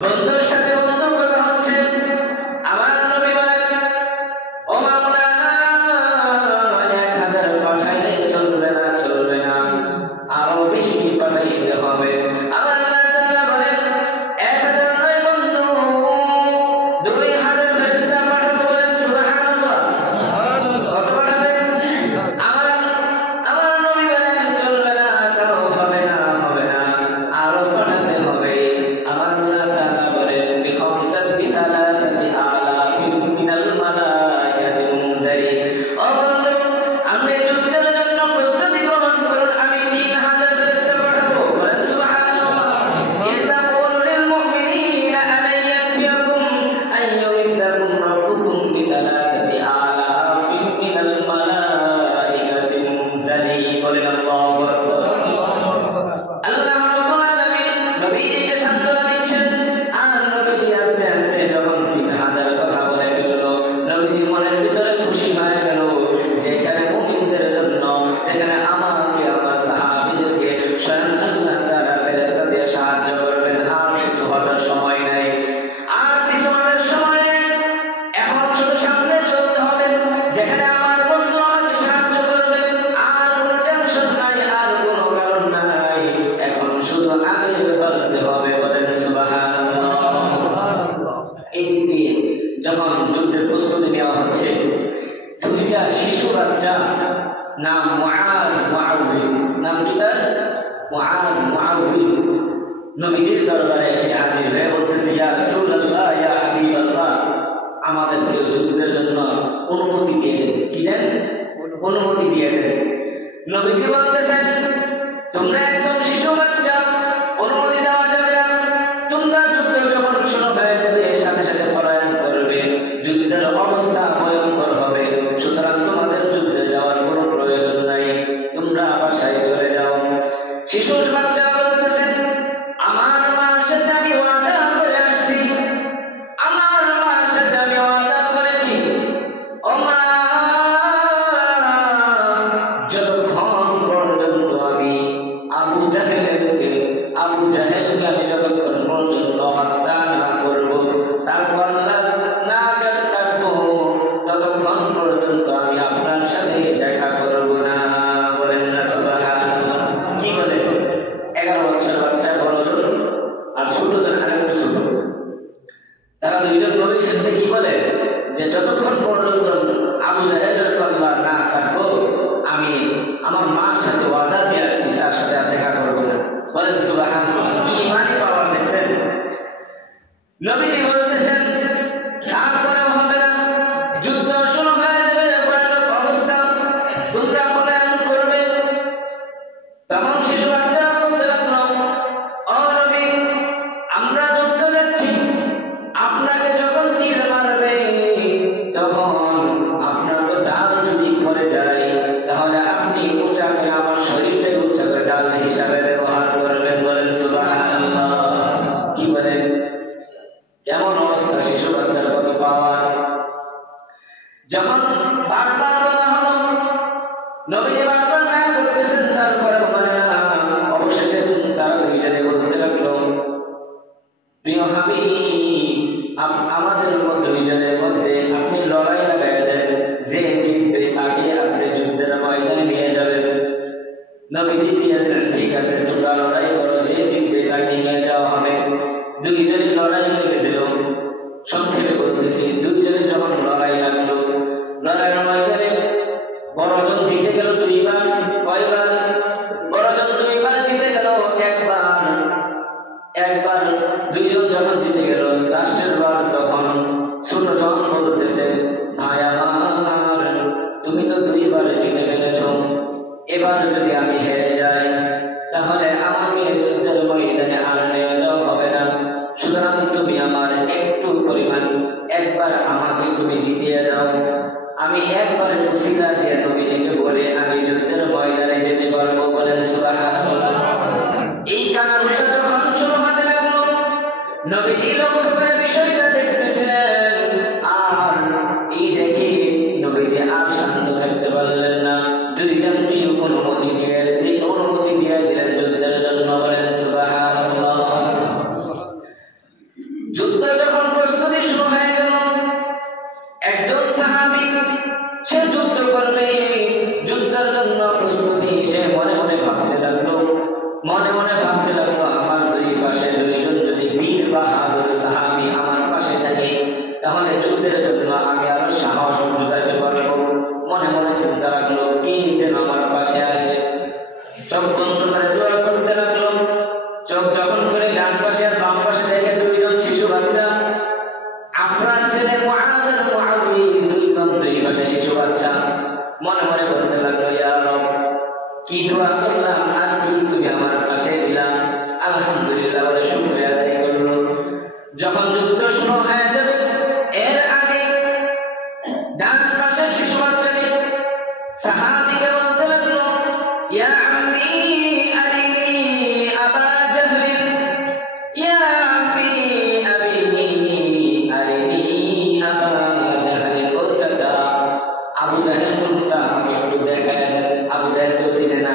বন্ধুর সাথে বন্ধু কথা হচ্ছে। আমার নবী বলেন, ও মাওলা 1000 পাঠাইলে চলবে না, চলবে না, আরো বেশি পাঠাইতে হবে। আমার আল্লাহ তাআলা বলেন 1000 নয় বন্ধু 2000 ফেরেশতা পাঠাবো। বলেন সুবহানাল্লাহ। কত পাঠাবেন? আমার নবী বলেন চলবে না, তাও হবে না, হবে না, আরো পাঠাতে হবে। আমার আল্লাহ তাআলা বলেন বিখামসাতি সালাসাতি আলাফিন মিনাল মালাইকাতি মুনজালিন। ও বন্ধু, আপনি যুদ্ধের জন্য প্রস্তুতি গ্রহণ করুন, আমি 3000 ফেরেশতা পাঠাবো। বলেন সুবহানাল্লাহ। ইযা কুলু লিল মুমিনিনা আলা ইয়াকফিকুম আন ইউমিদ্দাকুম রাব্বুকুম বিসালাসাতি আলাফিন মিনাল মালাইকাতি মুনজালিন। বলেন আল্লাহু আকবার। আল্লাহ রাব্বুল আলামিন নবীকে সান্ত্বনা দিচ্ছেন। আর নবীজি আস্তে আস্তে যখন 3000 কথা বলে ফেললো, নবীজির মনের ভিতরে খুশি হয়ে গেল। যেখানে মুমিনদের জন্য, যেখানে আমাকে আমার সাহাবীদেরকে স্বয়ং আল্লাহ তাআলা ফেরেশতা দিয়ে সাহায্য করবেন, আর কিছু হওয়ার সময় নাই, আর কিছু হওয়ার সময় নেই। এখন শুধু সামনে চলতে হবে। যেখানে আমার বন্ধু আমাকে সাহায্য করবে, আর কোনো টেনশন নাই, আর কোনো কারণ নাই। এখন শুধু আগে বলতে হবে। বলেন সুবহানাল্লাহ। এই দিক দিয়ে যখন যুদ্ধের প্রস্তুতি নেওয়া হচ্ছে, দুইটা শিশু বাচ্চা, নাম মুআজ মুআউযিজ, নাম কি তার? মুআজ মুআউযিজ, নবীজির দরবারে এসে হাজির হয়ে বলতেছে, ইয়া রাসূলুল্লাহ, ইয়া হাবিবাল্লাহ, আমাদেরকে যুদ্ধের জন্য অনুমতি দিয়ে দেন। কি দেন? অনুমতি দিয়ে দেন। নবীজি বলতেছেন, তোমরা একদম শিশু বাচ্চা, অনুমতি দেওয়া যাবে না। তোমরা যুদ্ধ যখন শুরু হয়ে যাবে, সাথে সাথে পলায়ন করবে, যুদ্ধের অবস্থা ভয়ঙ্কর হবে। সুতরাং তোমাদের যুদ্ধে যাওয়ার কোনো প্রয়োজন নাই, তোমরা বাসায় চলে যাও। শিশু বাচ্চা বলতেছেন, আমার মার সাথে আমি ওয়াদা করে আসছি, আমার মার সাথে আমি ওয়াদা করেছি, ও মা, যতক্ষণ পর্যন্ত আমি আবু জাহেলকে আমি যতক্ষণ পর্যন্ত হত্যা না করব, তারপর না কাটবো, ততক্ষণ পর্যন্ত আমি আপনার সাথে দেখা করব না। বলেন না সুবহানাল্লাহ। কি বলেন? 11 বছর বাচ্চা, বড়জন আর ছোটজন আরেকটু ছোট, তারা দুইজন নবীর সাথে কি বলে যে যতক্ষণ পর্যন্ত আবু জাহেলের কল্লা না কাটবো, আমি আমার মার সাথে ওয়াদা দিয়ে আসছি, তার সাথে আর দেখা করবো না। বলেন সুবহানাল্লাহ। কি ইমানি পাওয়ার দেখছেন? নবীজি বলতেছেন তারপরেও হবে না, যুদ্ধ শুরু হয়ে যাবে, ভয়ানক অবস্থা, তোমরা পলায়ন করবে। তখন শিশু বাচ্চারা বলতে লাগলো, ও নবী, আমরা যুদ্ধ যাচ্ছি, আপনাকে যখন তীর মারবে, তখন আপনার তো ডাল যদি পড়ে যায়, তাহলে আপনি উঁচা করে আমার শরীরটাকে উঁচা করে ডাল হিসাবে ব্যবহার করবেন। বলেন সুবহানাল্লাহ। কি বলেন? কেমন অবস্থা শিশু বাচ্চার, কত পাওয়ার! যখন বারবার বলা হলো, নবীজি বারবার না করতেছেন, তারপরে মানে না, অবশেষে তারা দুইজনে বলতে লাগলো, প্রিয় হাবিব, আমাদের দুইজনের মধ্যে আপনি লড়াই লাগাই দেন, যে জিতবে তাকে আপনি যুদ্ধের ময়দানে নিয়ে যাবেন। নবীজি দিয়ে দিলেন, ঠিক আছে, তোমরা লড়াই করো, যে জিতবে তাকে নিয়ে যাওয়া হবে। দুইজনে লড়াই লেগেছিল। সংক্ষেপে বলতেছি, দুইজনে যখন লড়াই লাগলো, লড়াইয়ের ময়দানে বড়জন জিতে গেল 2 বার। কয়বার? বড়জন 2 বার জিতে গেল। একবার দুইজন যখন জিতে গেল, লাস্টের বার তখন ছোটজন বলতেছে, ভাই আমার, তুমি তো 2 বার জিতে ফেলেছ, এবার যদি আমি হেরে যাই, তাহলে আমাকে যুদ্ধের ময়দানে আর নিয়ে যাওয়া হবে না। সুতরাং তুমি আমার একটু পরিমাণ একবার আমাকে তুমি জিতিয়ে দাও, আমি একবারের উসিলা দিয়ে নবীজিকে বলে আমি যুদ্ধের ময়দানে যেতে পারবো। বলেন সুবহানাল্লাহ। এই কানাঘুষা যখন শুরু হতে লাগলো, নবীজি লক্ষ্য করে বিষয়টা দেখতেছিলেন, আর এই দেখে নবীজি আর শান্ত থাকতে পারলেন না। দুইজনকে অনুমতি দিয়ে দিলেন যুদ্ধের জন্য। বলেন সুবহানাল্লাহ। যুদ্ধ যখন প্রস্তুতি শুরু হয়ে গেল, একজন সাহাবী সে যুদ্ধ করবে, যুদ্ধের জন্য প্রস্তুতি সে মনে মনে ভাবতে লাগলো, আমার দুই পাশে দুইজন যদি বীর বাহাদুর সাহাবী আমার পাশে থাকে তাহলে যুদ্ধের জন্য আমি আরো সাহস জোগাতে পারবো। মনে মনে চিন্তা লাগলো কি যেন আমার পাশে আছে। চোখ বন্ধ করে দোয়া করতে লাগলো। চোখ যখন করে ডান পাশে আর বাম পাশে দেখে দুইজন শিশু বাচ্চা, আফরান ছেলে মুআয আর মুআউইজ, দুইজন দুই পাশে শিশু বাচ্চা। মনে মনে বলতে লাগলো, ইয়া রব, কি দোয়া করলাম আর কি তুমি আমার পাশে দিলাম, আলহামদুলিল্লাহ বলে শুকরিয়া আদায় করলো। যখন যুদ্ধ শুরু হয়ে যাবে এর আগে ডান পাশে শিশু বাচ্চাকে সাহাবীকে বলতে লাগলো, ইয়া আম্মি আরিনি আবা জাহল, ইয়া আম্মি আরিনি আবা জাহল। ও চাচা, আবু জাহেল কোনটা আমাকে একটু দেখায় দেন। আবু জাহেল কেউ চিনে না,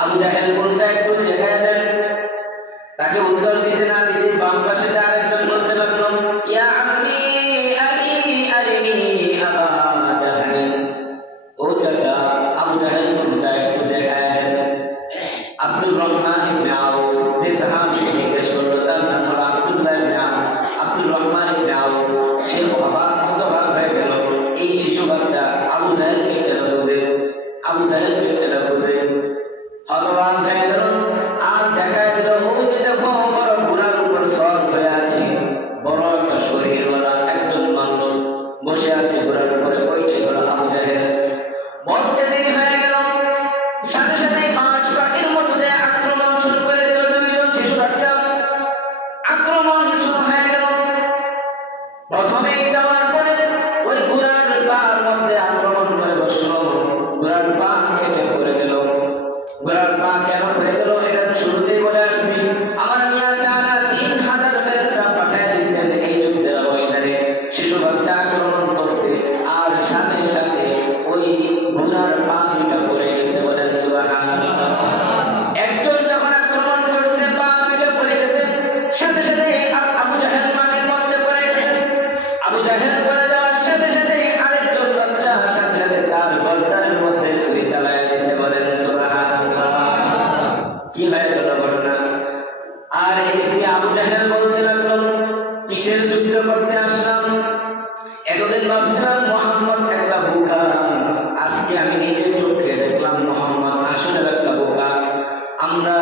আবু জাহেল কোনটা একটু দেখায় দেন। তাকে উত্তর দিতে না দিতে বাম পাশে আরেকজন বলতে লাগলো, ইয়া আম্মি আরিনি আবা জাহল। ও চাচা, আবু জাহেল কোনটা একটু দেখায় দেন। আব্দুর রহমান ইবনে আউফ, যে সাহাবী জিজ্ঞেস করলো তার নাম হলো আব্দুল্লাহ ইবনে আউফ। আব্দুর রহমান ইবনে আউফ সে হতবাক হয়ে গেল, এই শিশু বাচ্চা আবু জাহেলকে কেন বুঝে, আবু জাহেলকে কেন বুঝে, হতবাক হয়ে গেল। আর দেখা দিল ওই যে দেখো বড় ঘোড়ার উপর সওয়ার হয়ে আছে, বড় একটা শরীরওয়ালা একজন মানুষ বসে আছে ঘোড়ার উপরে, ওইটাই হলো আবু জাহেল। বলতে দেরি হয়ে গেল, সাথে সাথে পাঁচ পাখির মতো যে আক্রমণ শুরু করে দিল দুইজন শিশু বাচ্চা। আক্রমণ শুরু হয়ে গেল। প্রথমে যাওয়ার পরে ওই ঘোড়ার পার মধ্যে আক্রমণ করে বসলো, ঘোড়ার পা কেটে পড়ে গেল। ঘোড়ার পা কেন পড়ে গেল এটা শুরুতেই বলে আসছি। আমার আল্লাহ তাআলা 3000 ফেরেশতা পাঠিয়ে দিয়েছেন এই যুদ্ধের ময়দানে। শিশু বাচ্চা আক্রমণ করছে আর সাথে সাথে ওই ঘোড়ার পা দুইটা পড়ে গেছে, বলেন সুবহানাল্লাহ। একজন যখন আক্রমণ করছে পা দুইটা পড়ে গেছে, সাথে সাথে আবু জাহেল মাটির মধ্যে পড়ে গেছে। আবু জাহেল পড়ে যাওয়ার সাথে সাথে আরেকজন বাচ্চা সাথে সাথে তার গর্দানের মধ্যে ছুরি চালায় দিয়েছে, বলেন সুবহানাল্লাহ। কি হয়ে গেল ঘটনা? আর এদিকে আবু জাহেল বলতে লাগলো, কিসের যুদ্ধ করতে আসলাম? এতদিন ভাবছিলাম মুহাম্মদ একটা বোকা, আজকে আমি নিজের চোখে দেখলাম মুহাম্মদ আসলে একটা বোকা। আমরা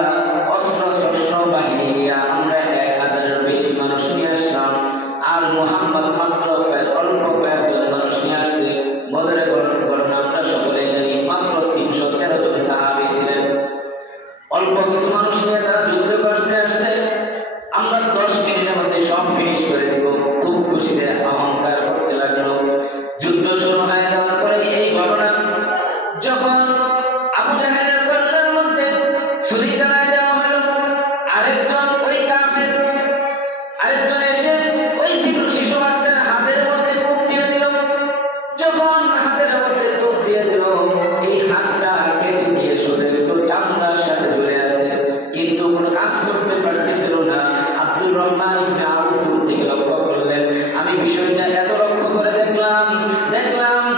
অস্ত্র শস্ত্র বাহিনী নিয়ে আমরা 1000-এর বেশি মানুষ নিয়ে আসলাম, আর মুহাম্মদ মাত্র অল্প কয়েকজন মানুষ নিয়ে আসছে। বদরের ঘটনা আমরা সকলে জানি, মাত্র 313 জন সাহাবী ছিলেন। অল্প কিছু মানুষ নিয়ে তারা যুদ্ধ করতে আসছে, আমরা 10 মিনিটের মধ্যে সব ফিনিশ করে দিব। খুব খুশিতে অহংকার করতে লাগলো। যুদ্ধ শুরু হয়ে যাওয়ার পরে এই ঘটনা, যখন আবু জাহেলের গর্দানের মধ্যে ছুরি চালায় দেওয়া হলো, আরেকজন ওই কাফের আরেকজন এসে ওই শিশু বাচ্চার হাতের মধ্যে কোপ দিয়ে দিল। যখন হাতের মধ্যে কোপ দিয়ে দিল, এই হাতটা কেটে গিয়ে শরীরের চামড়ার সাথে জুড়ে আছে, কিন্তু কোনো কাজ করতে পারতেছিল না। আব্দুর রহমান ইবনে আউফ দূর থেকে লক্ষ্য করলেন। আমি বিষয়টা এত লক্ষ্য করে দেখলাম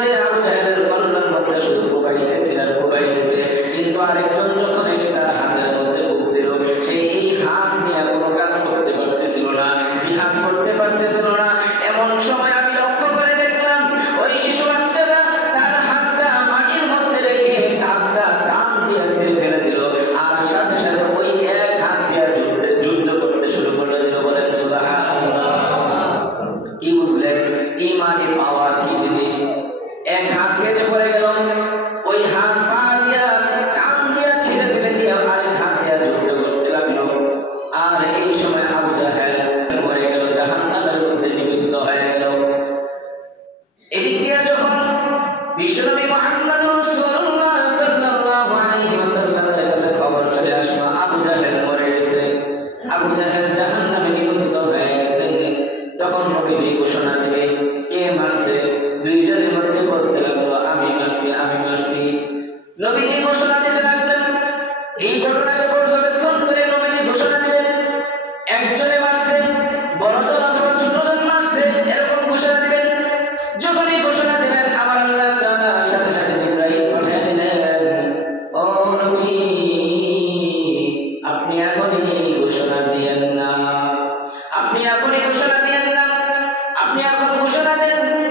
যে আবু জাহেলের গর্দানের মধ্যে শুধু কোবাইতেছে আর কোবাইতেছে, কিন্তু আরেকজন যখন এসে তার হাতের মধ্যে কোপ দিল, সে এই হাত নিয়ে কোনো কাজ করতে পারতেছিল না, জিহাদ করতে পারতেছিল না। এমন সময় আমি লক্ষ্য করে দেখলাম ওই শিশু বাচ্চাটা তার হাতটা মাটির মধ্যে রেখে হাতটা টান দিয়ে ছেড়ে ফেলে দিল, আর সাথে সাথে ওই এক হাত দিয়ে যুদ্ধ করতে শুরু করে দিল, বলেন সুবহানাল্লাহ। কি বুঝলেন ঈমানের পাওয়ার কি জিনিস? এক হাত কেটে পড়ে গেল, ওই হাত পা দিয়া টান দিয়া ছেড়ে ফেলে দিয়া আরেক হাত দিয়া যুদ্ধ করতে লাগলো। আর এই সময় আবু জাহেল মরে গেল, জাহান্নামের মধ্যে নিমজ্জিত হয়ে গেল। এদিক দিয়ে যখন বিশ্বনবী মুহাম্মদ রাসূলুল্লাহ সাল্লাল্লাহু আলাইহি ওয়াসাল্লামের কাছে খবর চলে আসলো আবু জাহেল মরে গেছে, আবু জাহেল জাহান্নামে নিমজ্জিত হয়ে গেছে, তখন নবীজি ঘোষণা দিলে কে মারছে? দুইজনের মধ্যে বলতে লাগলো আমি মারছি, আমি মারছি। নবীজি ঘোষণা দিতে লাগলেন। এই ঘটনাকে পর্যবেক্ষণ করে নবীজি ঘোষণা দিলেন একজনে মারছে, বড় ঘোষণা দিয়েন না, আপনি এখনই ঘোষণা দিয়েন না, আপনি এখন ঘোষণা দেন